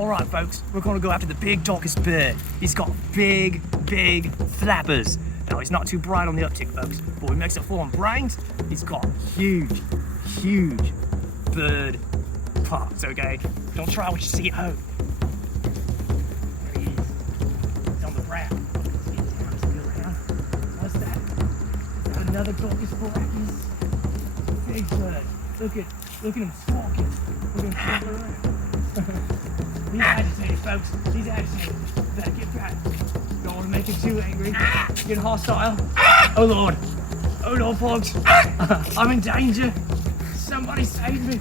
All right, folks, we're gonna go after the big darkest bird. He's got big flappers. Now, he's not too bright on the uptick, folks, but when he makes it fall on brains, he's got huge bird parts, okay? Don't try what you see at home. There he is. He's on the ground. What's that? Is that another Gorgus Baracus? Big bird. Look at him squawking. Look at him flap around. He's agitated, folks. He's agitated. Better get back. Don't want to make him too angry. Get hostile. Oh Lord, folks. I'm in danger. Somebody save me.